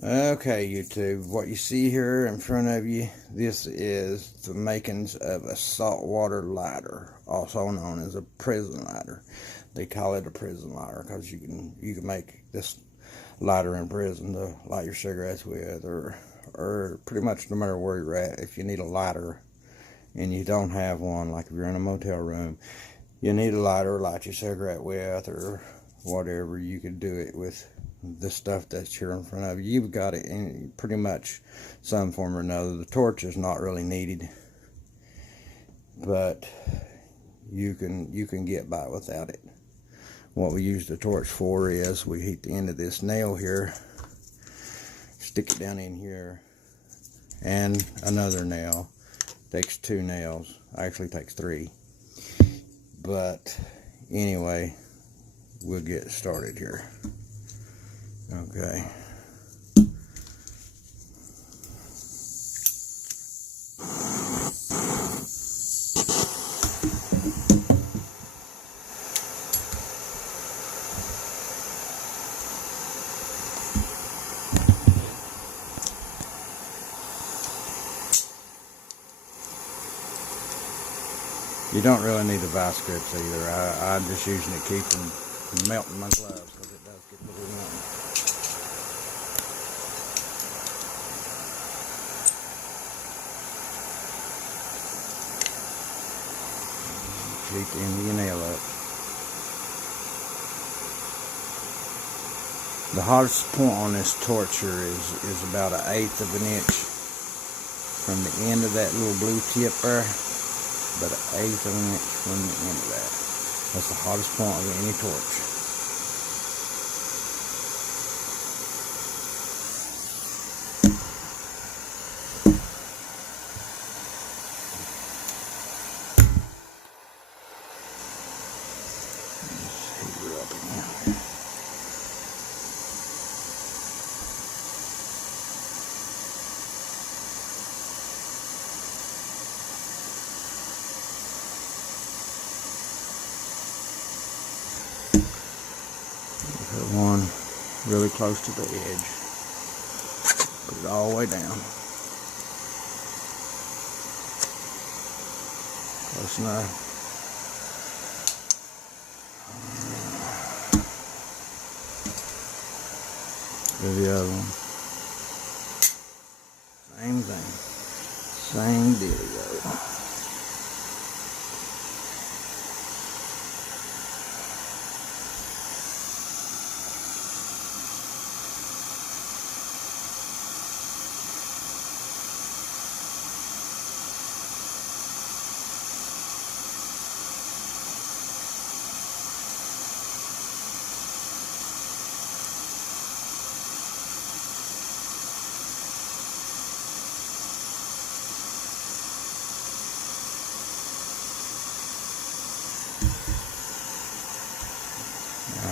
Okay, YouTube, what you see here in front of you, this is the makings of a saltwater lighter, also known as a prison lighter. They call it a prison lighter because you can make this lighter in prison to light your cigarettes with, or pretty much no matter where you're at. If you need a lighter and you don't have one, like if you're in a motel room, you need a lighter to light your cigarette with, or whatever. You could do it with the stuff that's here in front of you. You've got it in pretty much some form or another. The torch is not really needed, but you can get by without it. What we use the torch for is we heat the end of this nail here, stick it down in here, and another nail. Takes 2 nails, actually takes 3, but anyway, we'll get started here. Okay. You don't really need the vice grips either. I'm just using it to keep from melting my gloves because it does get a little warm. Heat the end of your nail up. The hottest point on this torch here is about 1/8 of an inch from the end of that little blue tip there. About 1/8 of an inch from the end of that. That's the hottest point of any torch. Let's heat her up again. Put one really close to the edge. Put it all the way down. Close enough. Do the other one. Same thing. Same dealio.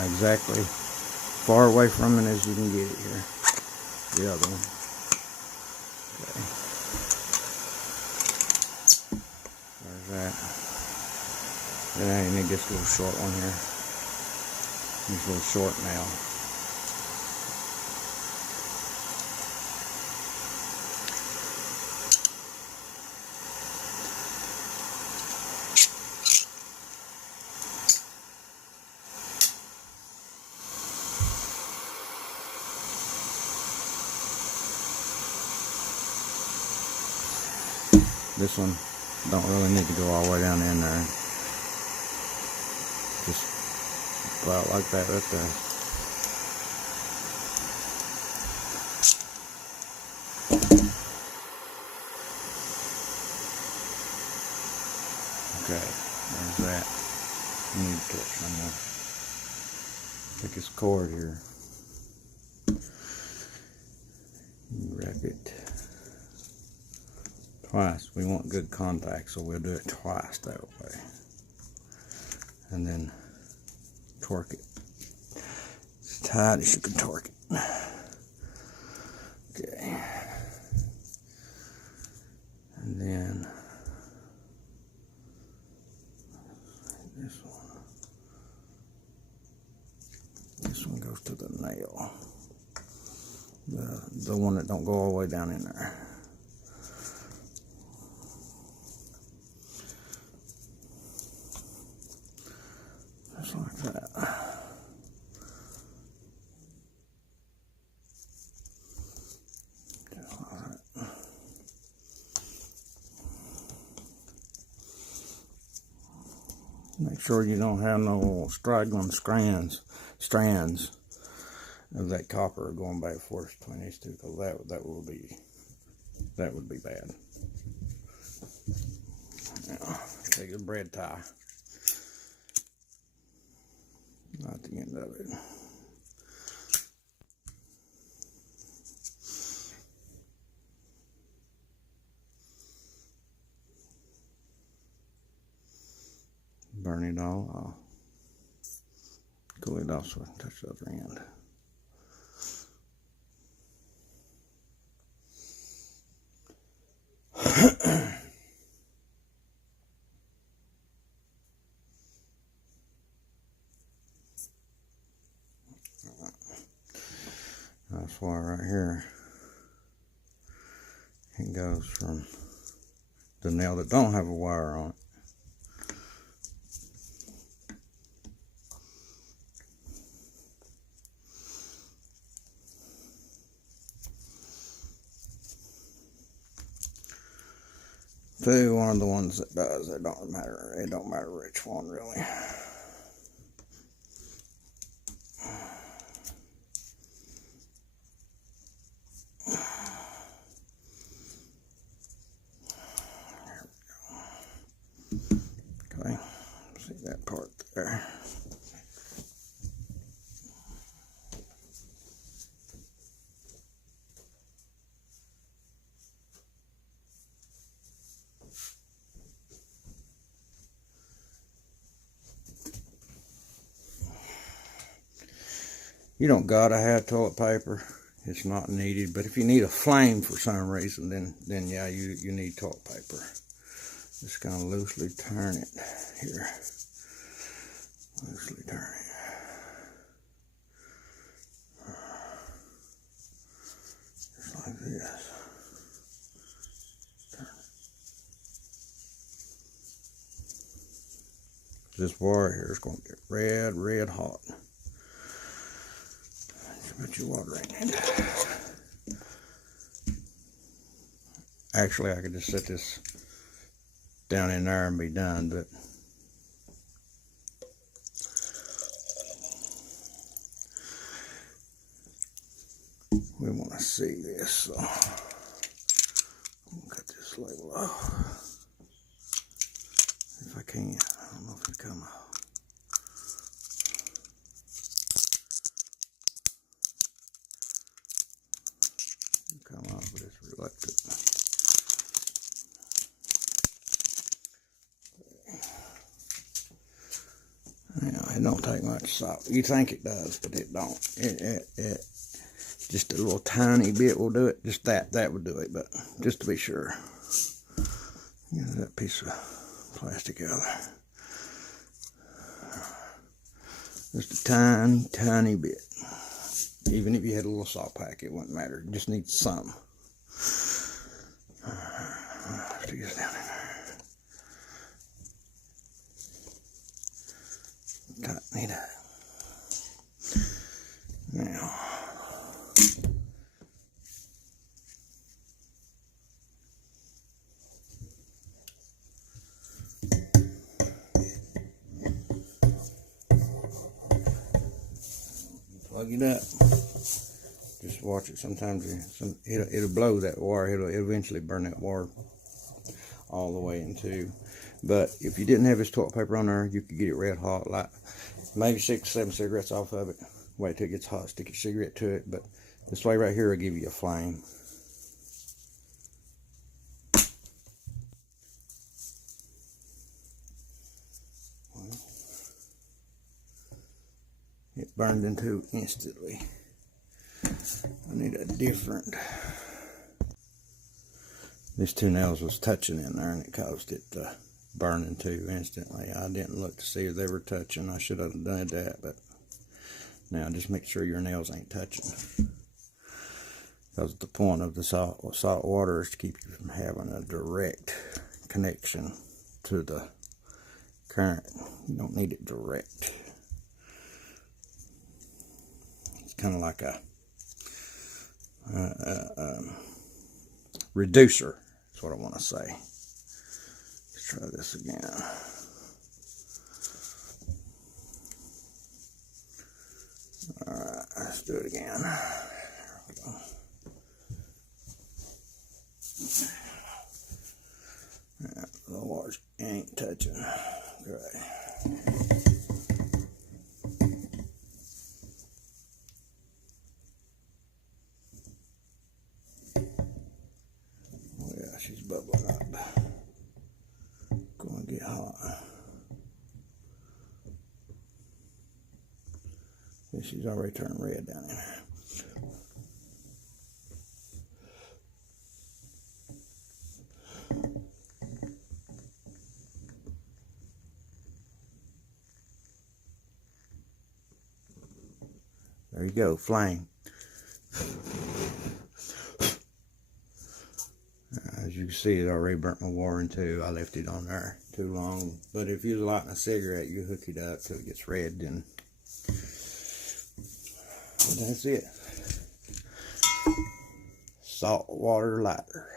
Exactly far away from it as you can get it here. The other one. Okay. There's that. Then you need this little short one here. This little short nail. This one don't really need to go all the way down in there. Just about like that right there. Okay, there's that. You need to touch on the thickest cord here. You wrap it twice. We want good contact, so we'll do it twice that way. And then torque it as tight as you can torque it. Okay. And then this one. This one goes to the nail. The the one that don't go all the way down in there. Just like that. Just like that. Make sure you don't have no straggling strands of that copper going back and forth between these two, because that would be bad. Now, take a bread tie. Not the end of it. Burn it all off. Cool it off so I can touch the other end. That's why right here it goes from the nail that don't have a wire on it. To one of the ones that does, it don't matter which one really. Okay, see that part there. You don't gotta have toilet paper. It's not needed, but if you need a flame for some reason, then yeah, you need toilet paper. Just kind of loosely turn it here. Loosely turn it. Just like this. Turn it. This wire here is going to get red hot. Put your water in it. Actually, I could just set this down in there and be done, but we want to see this, so I'm gonna cut this label off if I can. I don't know if it'll come off. Come off, but it's reluctant. Now, it don't take much salt. You think it does, but it don't. It just a little tiny bit will do it. Just that would do it, but just to be sure. Get that piece of plastic out of there. Just a tiny bit. Even if you had a little salt pack, it wouldn't matter. You just need some. Stick this down in there. Tighten it up. Now, plug it up. Just watch it. Sometimes it'll blow that wire. It'll eventually burn that wire all the way into. But if you didn't have this toilet paper on there, you could get it red hot, like maybe 6 or 7 cigarettes off of it. Wait till it gets hot, stick your cigarette to it. But this way right here will give you a flame. It burned into instantly. I need a different. These 2 nails was touching in there and it caused it to burn into instantly. I didn't look to see if they were touching. I should have done that, but now just make sure your nails ain't touching. Because the point of the salt water is to keep you from having a direct connection to the current. You don't need it direct. It's kind of like a reducer. That's what I want to say. Let's try this again. Alright, let's do it again. There we go. Yeah, the water ain't touching. Great. Oh yeah, she's bubbling up. Going to get hot. Yeah, she's already turned red down in there. There you go, flame. As you can see, it already burnt my wiring too. I left it on there too long. But if you're lighting a cigarette, you hook it up till it gets red, then that's it. Saltwater lighter.